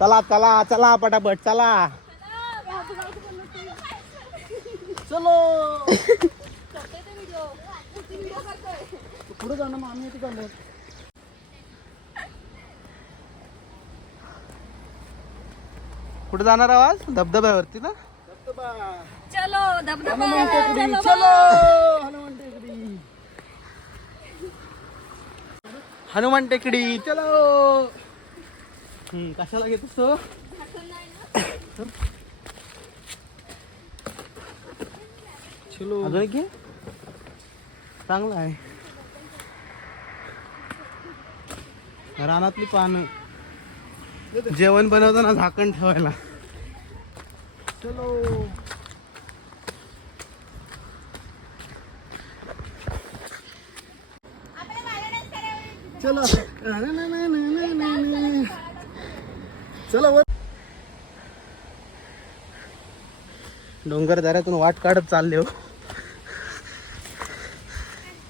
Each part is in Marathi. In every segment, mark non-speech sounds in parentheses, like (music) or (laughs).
चला चला चला पटापट चला. चलो. पुढे जाणं मग आम्ही चाललो कुठे जाणार आवाज? धबधब्यावरती ना? चलो धबधबा हनुमान टेकडी चलो चलो. हनुमान टेकडी. हनुमान टेकडी चलो. हम्म, कशाला घेतोस तो? चलो. अजून एक घे. चांगला आहे. रानातली पानं. जेवण बनवताना झाकण ठेवायला. चलो. चलो ना, ना, ना, ना, ना, ना, ना. चला वर. डोंगर दऱ्यातून वाट काढत चालले हो.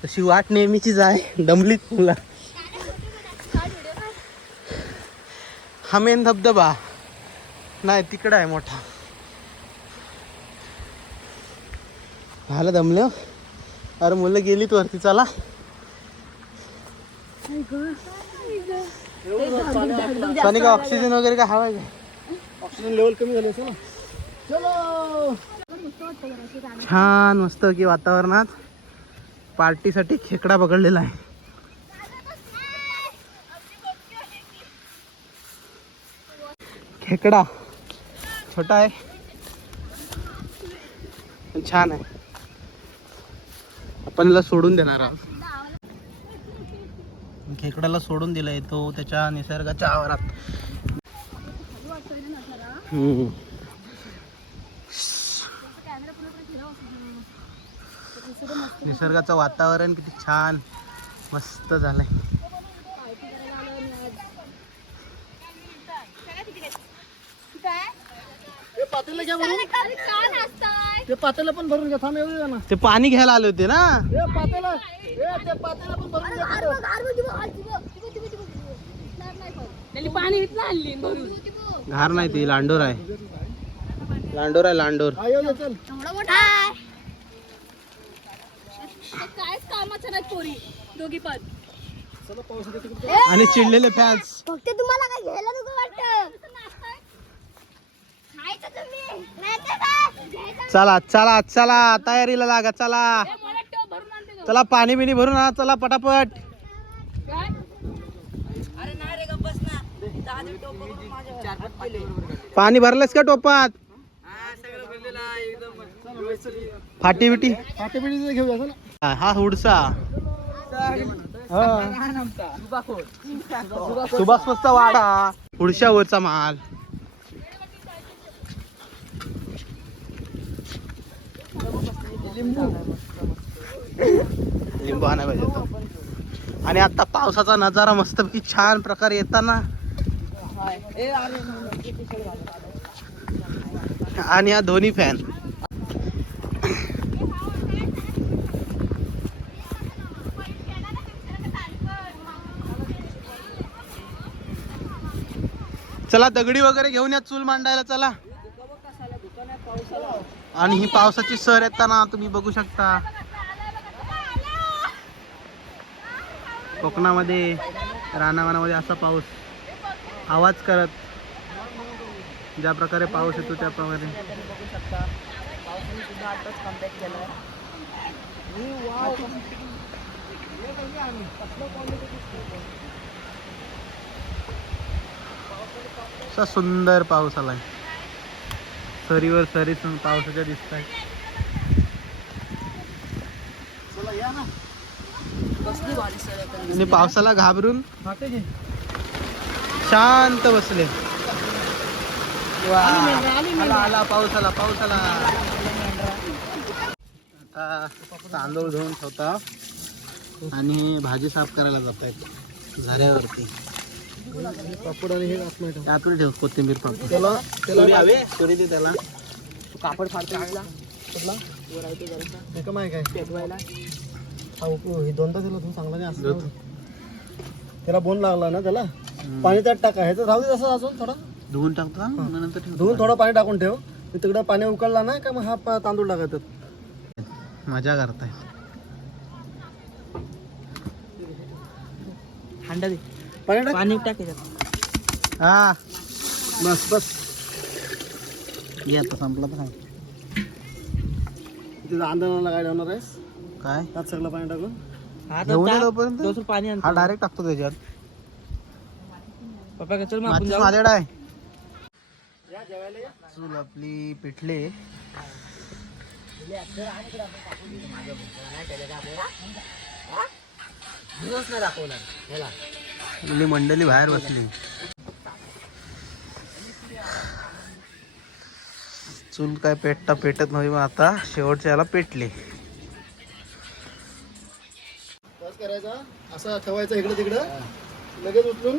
तशी वाट नेहमीचीच आहे दमलीत मुला. हा मेन धबधबा. नाही तिकडं आहे मोठा. झालं दमले हो. अरे मुलं गेलीत वरती चला. सनी का ऑक्सिजन वगैरे काय हवाय ऑक्सिजन लेवल कमी झालं चला चलो. छान मस्त की वातावरणात पार्टीसाठी खेकडा पकडलेला आहे. खेकडा छोटा आहे. पण छान आहे. आपण याला सोडून देणार आहोत. खेकड्याला सोडून दिलाय तो त्याच्या निसर्गाच्या आवारात. निसर्गाचं वातावरण किती छान मस्त झालंय. म्हणून. ते पातेलं पण भरून घ्या थांब एवढी ना. ते पाणी घ्यायला आले होते ना? ए पातेलं ए ते पातेलं पण भरून घ्या तिथं. पाणी इथलं आणली भरून. घार नाही ती लांडोर आहे. लांडोर आहे लांडोर. हा, येऊ दे, चल. कायच कामाचं नाही पोरी. दोघी पण. चला पावसाच्या तिकडे. आणि चिडलेले फॅन्स फक्त तुम्हाला काय घ्यायला नको वाटत खायचं तुम्ही नाहीतर काय? घ्यायचं चला चला चला. तयारीला लागा चला. चला पाणी बिणी भरून आ चला पटापट. पाणी भरलंस का टोपात? फाटी बिटी. हा हा हुडसा. सुभाष मस्त वाडा. हुडशावरचा माल. लिंबू. आणायला पाहिजे आणि आता पावसाचा नजारा मस्तपैकी छान प्रकारे येताना. आणि हा दोन्ही फॅन चला दगडी वगैरे घेऊन या चूल मांडायला चला. आणि ही पावसाची सर येताना तुम्ही बघू शकता. कोकणामध्ये रानावानामध्ये असा पाऊस आवाज करत ज्या प्रकारे पाऊस येतो त्याप्रमाणे. असा सुंदर पाऊस आलाय. सरीवर सरी पावसाच्या दिसत चला या ना. आणि पावसाला घाबरून शांत बसले. आला पाऊस आला आता तांदूळ धुवून ठेवता. आणि भाजी साफ करायला जात आहेत झाऱ्यावरती. पापड आणि हे आतमध्ये ठेव. ठेव कोथिंबीर पापड. त्याला त्याला हवे तुरी दे त्याला कापड फाडतो कुठला? हे का माहिती काय? पेटवायला हे दोनदा त्याला तू चांगला नाही असं त्याला बोन लागला ना त्याला? पाणी त्यात टाका. ह्याचं राहू दे तसं अजून थोडा. धुवून टाकतो हा? मग नंतर ठेवतो. धुवून थोडं पाणी टाकून ठेव. मी तिकडं पाणी उकळला ना का मग हा पा- तांदूळ टाकायचं मजा करताय. हांडा दे. पाणी टाक पाणी टाकायचं हा बस बस ये आता संपला तर काय तिथं आंदोलनाला काय ठेवणार आहेस काय त्यात सगळं पाणी टाकून हा घेऊन तर ये तोपर्यंत दोन पाणी हा आणतो डायरेक्ट टाकतो त्याच्यात पप्पा का चल मग आपण मातीच जाऊ माझ्याकडे आहे चूल आपली पिठले आपली मंडळी बाहेर बसली. चूल काय पेटता पेटत नव्हती मग आता. शेवटच्या याला पेटले. बस करायचा. असं ठेवायचं इकडे तिकडं. लगेच उचलून.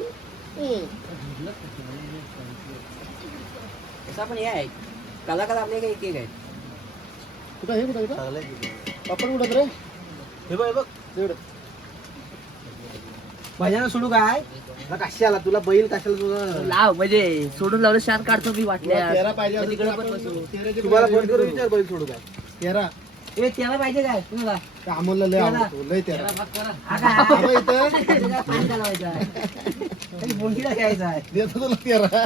पण हे आहे. कला कला आपल्या एक एक आहे कुठं हे कुठं पापड कुठं रे? हे बघ हे बघ. तिकडे भजन सोडू काय? कशाला? तुला बैल कशाला तुझं लाव म्हणजे सोडून लावलं शार काढतो मी वाटल्या तेरा पाहिजे असेल तिकडे तर पण आपण बसू तेराची तुम्हाला फोन करून करू. विचार बैल सोडू काय? तेरा. ए त्याला पाहिजे काय? तुम्हाला अमोलला लय तेरा. आवडतो लय तेरा. हा काय? अबे इथं? (laughs) त्याचं काय पाणी घालवायचं आहे. काही बोंडीला घ्यायचा आहे. देतो तुला तेरा.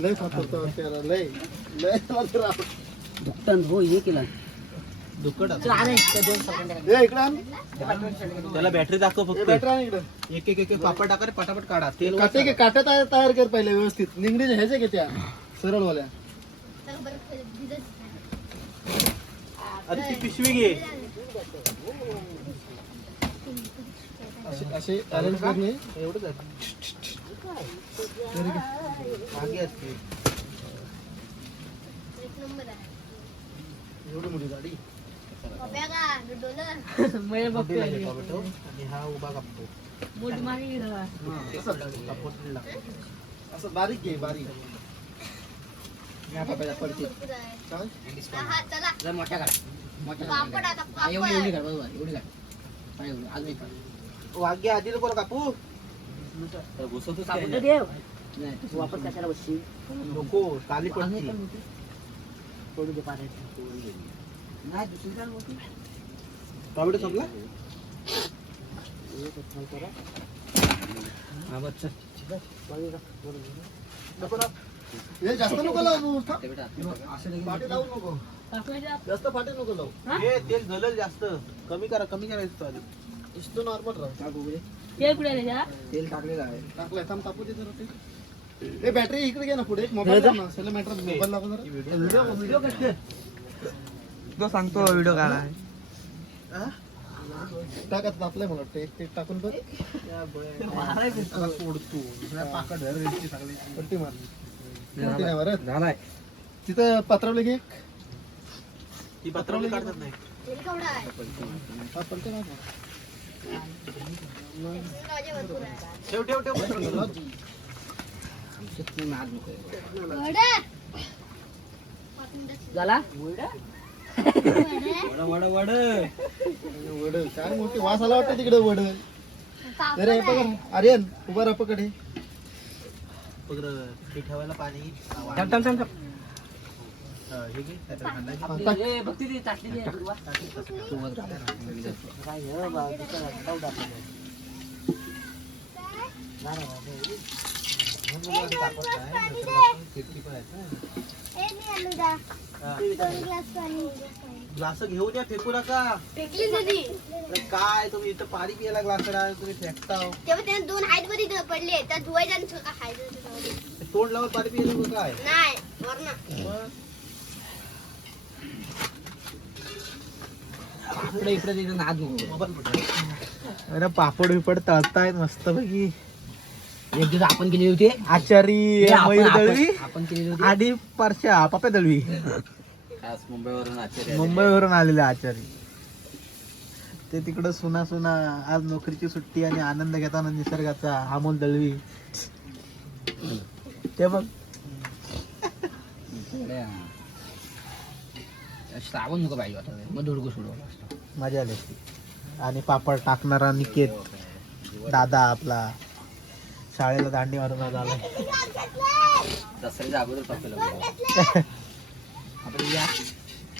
लय तेरा लय. लय तुला तेरा आवडतो. दुखतं हो हे केलं. ए इकडं त्याला बॅटरी दाखव फक्त. बॅटरी आण इकडं. एक एक एक एक पापड टाका रे पटापट काढा. तेल काटे काट्या तयार तयार कर पहिले व्यवस्थित. निगडीचे ह्याचे घे त्या सरळवाल्या. अरे ती पिशवी घे. असे असे अरेंज करणे. एवढंच आहे. मागे असते एवढी मोठी गाडी. मै बघतोय मोठी टोमॅटो आणि हा उभा कापतो मागे. असं बारीक घे बारीक या पप्पाला पडते काय जरा मोठ्या काढ मोठ्या एवढी एवढी काढ बरोबर एवढी काढ एवढी. वाघ्य आधी नको कापू साबण तर देव नाही तू वापर कशाला बसशी नको काली पडती. पडू दे पाण्यात. टोमॅटो संपला? हा. हे जास्त नको लावू फाटे नको. जास्त फाटे नको लावू. हे? तेल जलेल जास्त. कमी करा कमी करायचं आधी. नॉर्मल राहू. टाक. तेल कुठे? तेल टाकलेलं आहे. टाकलाय थांब तापू दे जरा ते. ए बॅटरी इकडे घे ना पुढे. मोबाईल मॅटर मोबाईल लावा जरा. व्हिडिओ कट तो सांगतो व्हिडिओ काढा. टाकत मला टाकून बघ. मारत झालाय. तिथं पत्रावले घे ती पत्रावली काढतात नाही. हा पलटी मार ठेव ठेव ठेव झाला? वड वड वड. काय मोठी वास आला वाटतं तिकडे वड. अरे हे पकड आर्यन उभा राहा पकड हे. ठेवायला पाणी. थांब थांब थांब थांब. हा, हे घे त्याच्यात घालायचं. हा, हे. हा. ग्लास घेऊन या फेकू नका फेकली नदी अरे काय तुम्ही इथं पाणी पियाला ग्लास तुम्ही फेकता हो. तेव्हा त्याने दोन हात मध्ये पडले तर धुवायचं आणि. तोंड लावून पाणी पियाला काय नाही वरनं मग इकडे इकडे तिकडे नाद अरे पापड बिपड तळतायत मस्त पैकी एक दिवस आपण केली होती. आचारी हे आपण- मयूर दळवी आपण केली होती. आणि परशा पाप्या दळवी. मुंबईवरून मुंबईवरून आलेले आचारी. ते तिकडं सुना सुना आज नोकरीची सुट्टी आणि आनंद घेताना निसर्गाचा अमोल दळवी. ते बघ. श्रावण नको पाहिजे आता मग धुडकू सोडवलं असतं मजा आली असती. आणि पापड टाकणारा निकेत. दादा आपला. शाळेला दांडी मारून आज आलाय. दसऱ्याच्या अगोदर पकडलं आपण या.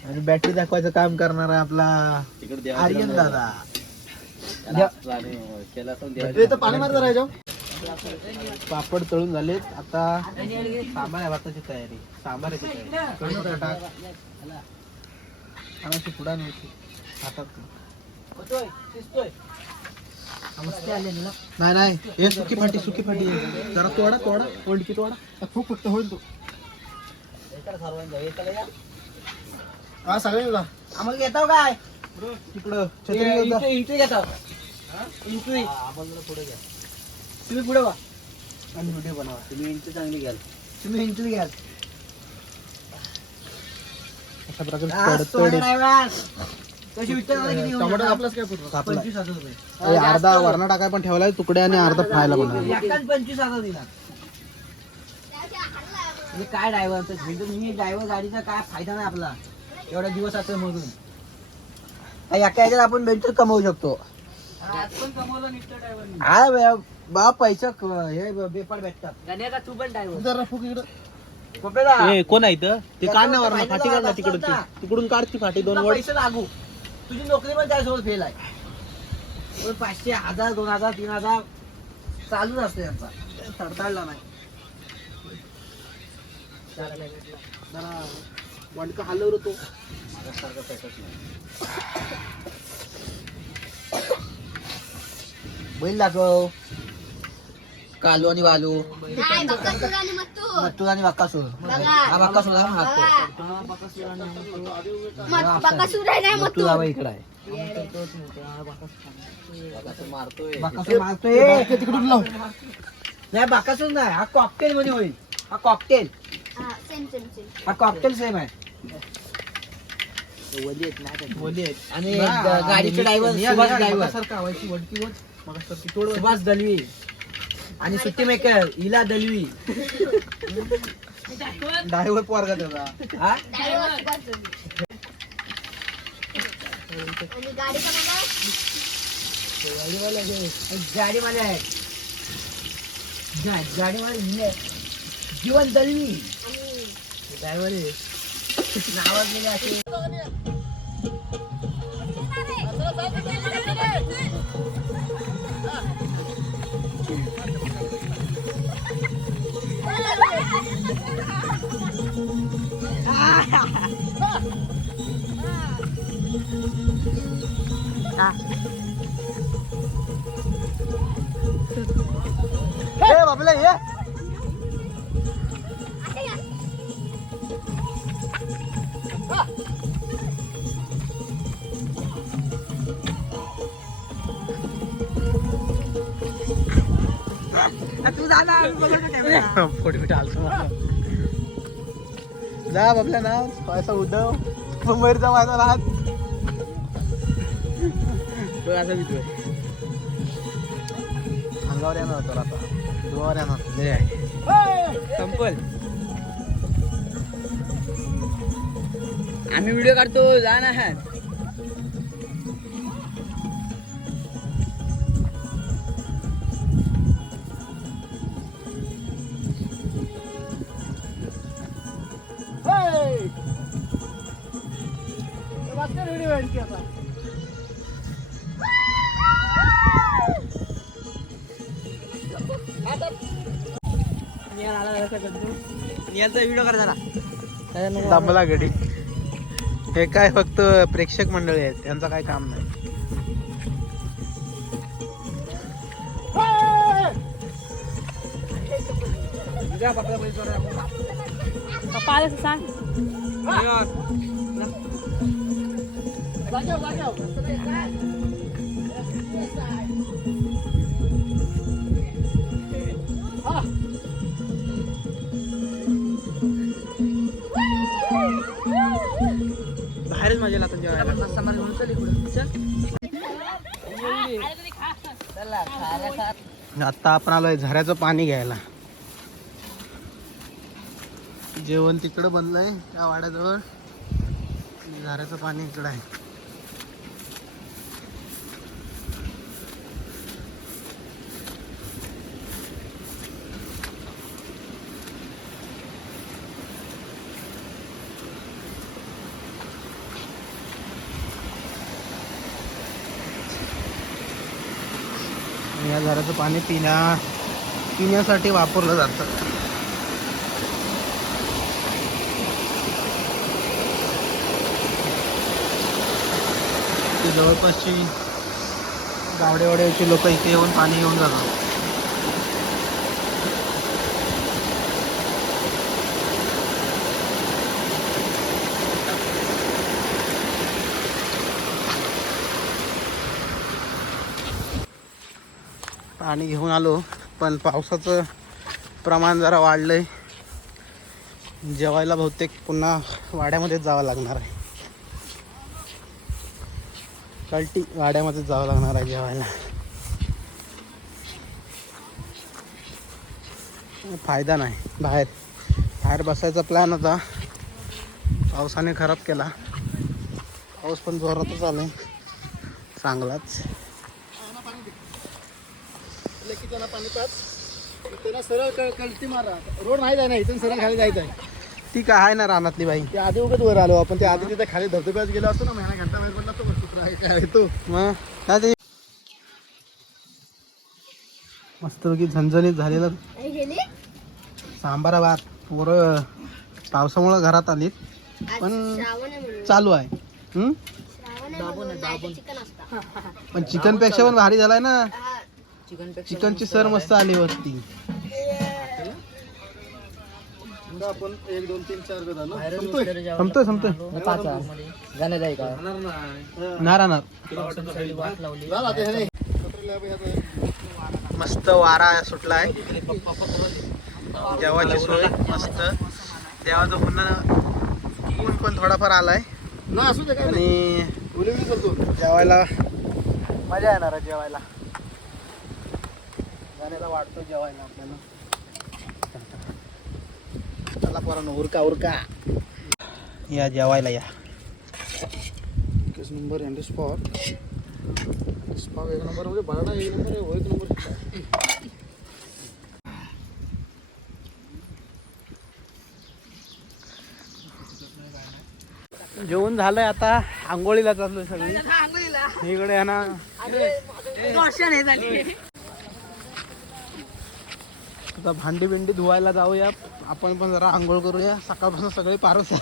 आणि बॅटरी दाखवायचं काम करणारा आपला तिकडे आर्यन दादा. केला तर ए, इथं पाणी मारत राहायचो. पापड तळून झालेत. आता सांबार आहे भाताची तयारी. सांबाराची तयारी कढीपत्ता टाक. आणायची पुढा न्यायची हातात. नाही नाही. हे सुकी फाटी सुकी फाटी जरा तोडा तोडा. ओंडकी तोडा. खूप फक्त होईल तू. हा सगळे जा. आम्हाला घेताव काय? तिकडं छत्री घेऊन जा. घेताव. इंट्री पुढे घ्या. तुम्ही पुढे वा. आणि व्हिडिओ बनवा. तुम्ही इंट्री चांगली घ्याल. तुम्ही इंट्री घ्याल. अशा प्रकारे आज तड- तडीत. काय. पंचवीस हजार रुपये. हे अर्धा वरणा टाकाय पण ठेवलाय तुकडे आणि अर्धा फ्रायला पण पंचवीस हजार दिला. म्हणजे काय ड्रायव्हर मी ड्रायव्हर गाडीचा काय फायदा नाही आपला. एवढा दिवस असं मधून एका याच्यात आपण बेंचर कमवू शकतो. हा बे- बा पैसा क- हे बेपार भेटतात. तू पण ड्रायव्हर जरा फुक इकडं. ए, कोण आहे इथं? ते काढ ना वरणा फाटी काढ ना असता. तिकडून काढ ती फाटी दोन वर पैसे लागू. तुझी नोकरी पण त्यासोबत फेल आहे. पण पाचशे हजार दोन हजार तीन हजार चालूच असतो त्यांचा तडताडला नाही. जरा वंडका हलवर तो. बैल दाखव. कालू आणि वालू नाही मत्तू आणि बाकासूर. बघा. हा बाकासूर दाखव ना हात बघा. मत- बकासूर आहे नाही मत्तू दावा इकडे. आहे मारतोय. बाकासूर मारतोय. तिकडून लाव. नाही बाकासूर नाही. हा कॉकटेल मध्ये होईल. हा कॉकटेल हा सेम सेम सेम हा कॉकटेल सेम आहे. आणि गाडीचे ड्रायव्हर सुभाष ड्रायव्हर सुभाष दलवी. आणि सुट्टी मेकर इला दलवी. ड्रायव्हर पोरगा त्याचा? हा? गाडीवाले आहेत गा- गाडीवाले हिले. जीवन दलवी. आणि ड्रायव्हर नावाजलेले असे ए (laughs) आलतो मला. जा बाबल्या ना पैसा उडव मुंबईचा माझा राहत. बघ असा भीतोय अंगावर येणार होतो आता. दुवावर येणार. संपल. आम्ही व्हिडिओ काढतो जा ना व्हिडिओ कर जरा. दाबला गडी हे काय फक्त प्रेक्षक मंडळी आहेत त्यांचं काय काम नाही. बाहेरच लागून जेवायला. आता आपण आलोय झऱ्याचं पाणी घ्यायला. जेवण तिकडं बनलंय त्या वाड्याजवळ. झऱ्याचं पाणी इकडं आहे. या झाडाचं पाणी पिण्या पिण्यासाठी वापरलं जातं. जवळपासची गावडेवाड्याची लोक इथे येऊन पाणी येऊन जातात. पाणी घेऊन आलो. पण पावसाचं प्रमाण जरा वाढलं आहे जेवायला बहुतेक पुन्हा वाड्यामध्येच जावं लागणार आहे. कल्टी वाड्यामध्येच जावं लागणार आहे जेवायला. फायदा नाही. बाहेर बाहेर बसायचा प्लॅन होता. पावसाने खराब केला. पाऊस पण जोरातच आला आहे चांगलाच. लेकीच्याला पाणी पाच त्याला सरळ कळ कळती मारा. रोड नाही जाय ना इथून सरळ खाली जायचं आहे ती काय आहे ना रानातली बाई. ते आधी उगत वर आलो. आपण ते आधी तिथे खाली धबधब्यात गेलो असतो ना महिना घंटा बाहेर पडला तो कुत्रा आहे. काय आहे तो? मग? काय ते? मस्तपैकी झणझणीत झालेलं सांबारा भात. पोरं पावसामुळं घरात आलीत. पण चालू आहे. हम्म? पण चिकनपेक्षा पण भारी झालाय ना. चिकनची सर मस्त आली समजा आपण एक दोन तीन चार संपतोय. संपतोय हे. पत्रिला बाई आता मस्त वारा सुटलाय. जेवायची सोय मस्त. देवाचं पुन्हा ऊन पण थोडाफार आलाय. ना असू दे काय नाही. आणि जेवायला मजा येणार आहे जेवायला. वाटतो जेवायला आपल्याला. चला पोरांनो उरका उरका. या जेवायला या. एकच नंबर अँड स्पॉट स्पॉट एक नंबर म्हणजे बारडा एक नंबर आहे हो एक नंबर जेवण झालंय आता आंघोळीला चाललोय सगळी. इकडे आहे ना. आता भांडी बिंडी धुवायला जाऊया. आपण पण जरा आंघोळ करूया. सकाळपासून सगळे पारोशा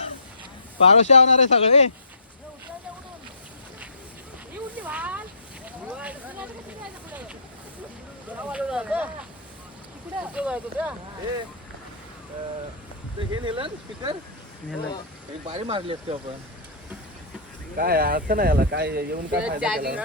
पारोशा होणार आहे सगळे. हे नेलं स्पीकर नेलं. एक बारी मारली असते आपण. काय अर्थ नाही याला काय येऊन काय फायदा केला?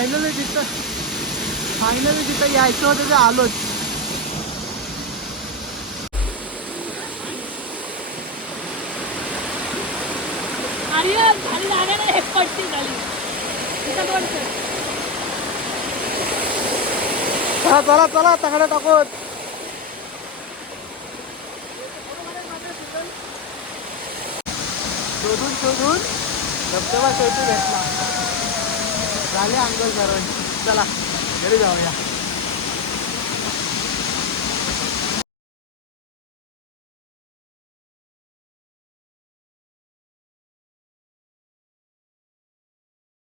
फायनली जिथं फायनली जिथं यायचं होतं ते आलोच. हे. चला चला चला तंगड्या टाकूत शोधून शोधून. धबधबा शेवटी भेटला. झाले अंघोळ करून. चला घरी जाऊया.